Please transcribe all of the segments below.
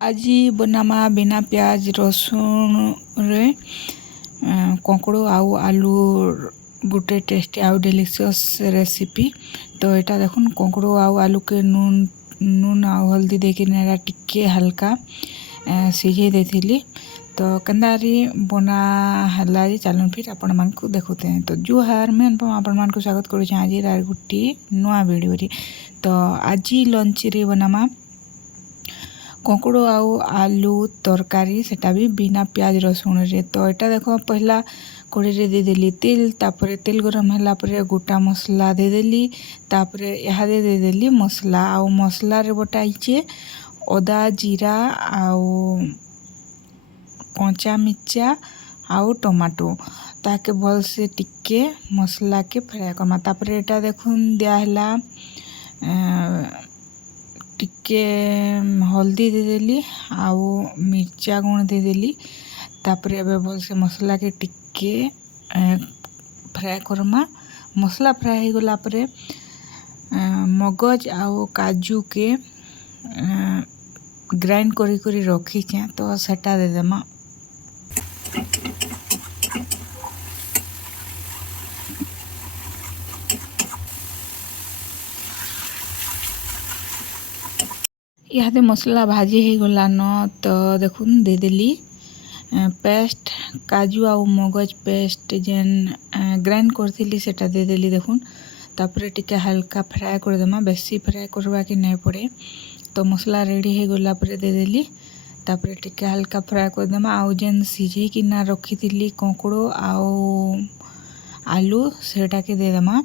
আজি ବନାମା ବିନା ପିଆଜ ରସୁଣରେ କଙ୍କଡ଼ ଆଉ ଆଲୁ ଗୋଟେ ଟେଷ୍ଟି ଆଉ ଡେଲିସିୟସ୍ ରେସିପି। ତ ଏଇଟା ଦେଖୁନ୍ କଙ୍କଡ଼ ଆଉ ଆଲୁକେ ନୁନ୍ ଆଉ ହଳଦୀ ଦେଇକିନା ଏଇଟା ଟିକେ ହାଲକା ସିଝେଇ ଦେଇଥିଲି। ତ କେନ୍ତାରି ବନା ହେଲା ଯେ ଚାଲୁନ୍ ଫିର୍ ଆପଣମାନଙ୍କୁ ଦେଖୁଥାଏ। ତ ଜୁହାର ମୁଁ ଆପଣମାନଙ୍କୁ ସ୍ୱାଗତ କରୁଛେ ଆଜିର ଆର୍ ଗୋଟିଏ ନୂଆ ଭିଡ଼ିଓରେ। ତ ଆଜି ଲଞ୍ଚରେ ବନାମା କଙ୍କଡ଼ ଆଉ ଆଲୁ ତରକାରୀ, ସେଟା ବି ବିନା ପିଆଜ ରସୁଣରେ। ତ ଏଇଟା ଦେଖ ପହିଲା କଢ଼େଇରେ ଦେଇଦେଲି ତେଲ, ତାପରେ ତେଲ ଗରମ ହେଲା ପରେ ଗୋଟା ମସଲା ଦେଇଦେଲି, ତାପରେ ଇହାଦେ ଦେଇଦେଲି ମସଲା ଆଉ ମସଲାରେ ବଟାଇଛେ ଅଦା ଜିରା ଆଉ କଞ୍ଚା ମିର୍ଚା ଆଉ ଟମାଟୋ। ତାକେ ଭଲସେ ଟିକେ ମସଲାକେ ଫ୍ରାଏ କର୍ମା। ତାପରେ ଏଇଟା ଦେଖୁନ୍ ଦିଆହେଲା ଟିକେ ହଳଦୀ ଦେଇଦେଲି ଆଉ ମିର୍ଚା ଗୁଣ୍ଡ ଦେଇଦେଲି। ତାପରେ ଏବେ ଭଲସେ ମସଲାକେ ଟିକେ ଫ୍ରାଏ କର୍ମା। ମସଲା ଫ୍ରାଏ ହେଇଗଲା ପରେ ମଗଜ ଆଉ କାଜୁକେ ଗ୍ରାଇଣ୍ଡ କରି ରଖିଛେଁ, ତ ସେଟା ଦେଇଦେମା। ଇହାଦେ ମସଲା ଭାଜି ହେଇଗଲାନ, ତ ଦେଖୁନ୍ ଦେଇଦେଲି ପେଷ୍ଟ କାଜୁ ଆଉ ମଗଜ ପେଷ୍ଟ ଯେନ୍ ଗ୍ରାଇଣ୍ଡ କରିଥିଲି ସେଟା ଦେଇଦେଲି ଦେଖୁନ୍। ତାପରେ ଟିକେ ହାଲକା ଫ୍ରାଏ କରିଦେମା, ବେଶୀ ଫ୍ରାଏ କରବାକେ ନାଇଁ ପଡ଼େ। ତ ମସଲା ରେଡ଼ି ହେଇଗଲା ପରେ ଦେଇଦେଲି, ତାପରେ ଟିକେ ହାଲକା ଫ୍ରାଏ କରିଦେମା। ଆଉ ଯେନ୍ ସିଝେଇକିନା ରଖିଥିଲି କଙ୍କଡ଼ ଆଉ ଆଲୁ ସେଟାକେ ଦେଇଦେମା।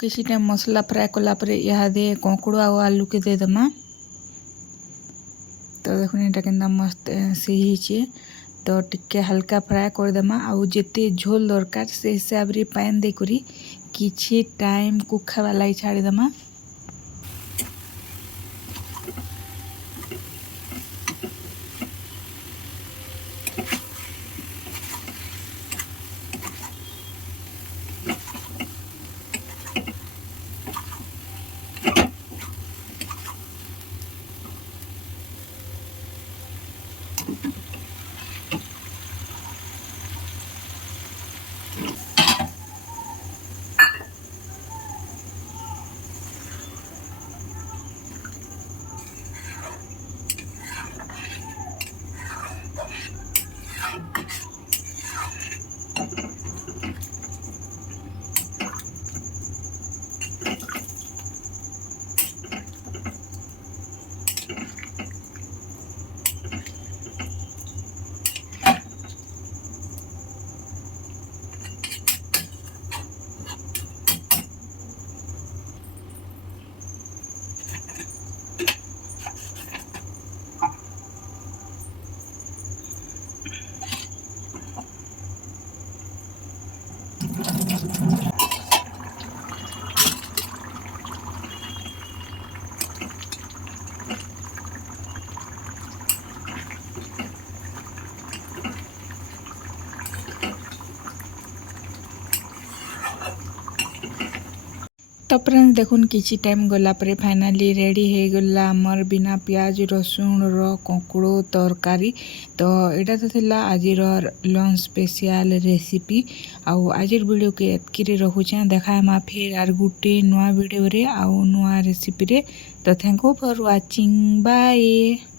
କିଛି ଟାଇମ୍ ମସଲା ଫ୍ରାଏ କଲା ପରେ ଇହାଦେ କଙ୍କଡ଼ ଆଉ ଆଲୁକେ ଦେଇଦେମା। ତ ଦେଖୁନ୍ ଏଇଟା କେନ୍ତା ମସ୍ତ ସିଝିଛେ। ତ ଟିକେ ହାଲକା ଫ୍ରାଏ କରିଦେମା ଆଉ ଯେତେ ଝୋଲ ଦରକାର ସେ ହିସାବରେ ପାଏନ୍ ଦେଇକରି କିଛି ଟାଇମ୍ କୁକ୍ ହେବା ଲାଗି ଛାଡ଼ିଦେମା। तो फ्रेंड्स देखुन किसी टाइम गला पर फाइनाली रेडी हो गला आमर बिना प्याज रसुण रो कଙ୍କଡ଼ तरकारी। तो यहाँ तो थिला आजिर लंच स्पेशल रेसिपी। आउ आजिर वीडियो के एतकी रखुचे, देखा फिर आर गुटे नुआ वीडियो रे आउ नुआ रेसिपी रे। तो thank you for watching, bye.